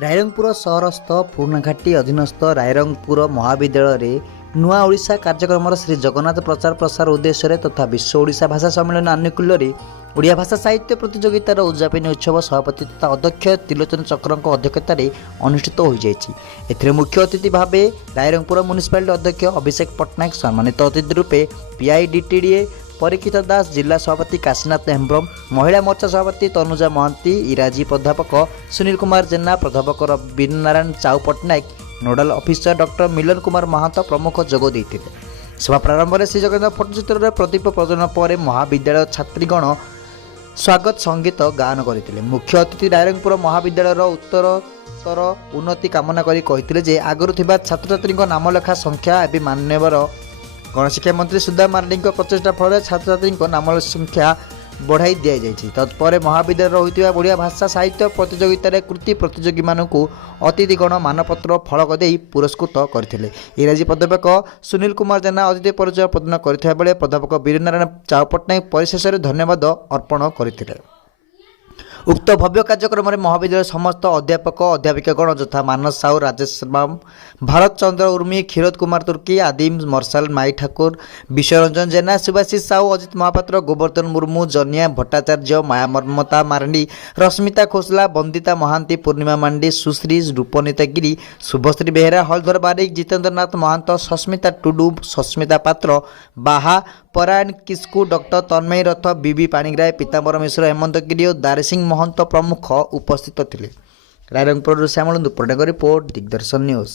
रायरंगपुर सहरस्थ पूर्णाघाटी अधीनस्थ रायरंगपुर महाविद्यालय नुआ ओडिशा कार्यक्रम श्री जगन्नाथ प्रचार प्रसार उद्देश्य तथा विश्व ओडिशा भाषा सम्मेलन आनुकूल्य ओडिया भाषा साहित्य प्रतियोगितार उद्यापनी उत्सव सभापति तथा अध्यक्ष त्रिलोचन चक्रଙ୍କ अध्यक्षतार अनुष्ठित हो जाए। मुख्य अतिथि भाव रायरंगपुर म्युनिसिपालिटी अध्यक्ष अभिषेक पट्टनायक सम्मानित अतिथि रूपे पीआईडीटीडीए परीक्षित दास, जिला सभापति काशीनाथ हेम्ब्रम, महिला मोर्चा सभापति तनुजा महांती, इराजी प्राध्यापक सुनील कुमार जेना, प्राध्यापक वीरनारायण चाउ पट्टनायक, नोडाल अफिसर डॉक्टर मिलन कुमार महातो प्रमुख जोग देते। सभा प्रारंभ में श्री जगन्नाथ फोटोचित्र प्रदीप प्रज्वलन पर महाविद्यालय छात्रीगण स्वागत संगीत गान करते। मुख्य अतिथि रायरंगपुर महाविद्यालय उत्तरोत्तर उन्नति कामना करी आगुरी छात्र छात्री नाम लेखा संख्या एवं मान्यवर गणशिक्षा मंत्री सुधा मार्डी प्रचेषा फल छात्र छात्री नाम संख्या बढ़ाई दि जाएगी। तत्पर महाविद्यालय होता ओडिया भाषा साहित्य प्रतियोगितार कृति प्रतियोगी मानू अतिथिगण मानपत्र फलक दे पुरस्कृत करते। इंग्राजी प्राध्यापक सुनील कुमार जेना अतिथि परिचय प्रदान करथिबा बेले प्राध्यापक वीरनारायण चाउ पट्टनायक परिशेष धन्यवाद अर्पण करथिले। उक्त भव्य कार्यक्रम में महाविद्यालय समस्त अध्यापक अध्यापिकागण यथा मानस साहू, राजेश राम, भारत चंद्र उर्मी, क्षीरोद कुमार तुर्की, आदिम मर्शाल, माई ठाकुर, विश्वरंजन जेना, सुभाषिष साहू, अजित महापात्र, गोवर्धन मुर्मू, जनिया भट्टाचार्य, माया ममता मार्डी, रश्मिता खोसला, बंदिता महांती, पूर्णिमा मांडी, सुश्री रूपनीता गिरी, शुभश्री बेहेरा, हलधर बारिक, जितेन्द्रनाथ महांत, सस्मिता टुडू, सस्मिता पात्र, बाहा, परायण किस्कू, डॉक्टर तन्मयी रथ, बीबी पाणिग्राही, पीताम्बर मिश्र, हेमंत गिरी और दारे सिंह महंत प्रमुख उपस्थित थे। रायरंगपुर श्यामल दुपरडाग रिपोर्ट, दिग्दर्शन न्यूज।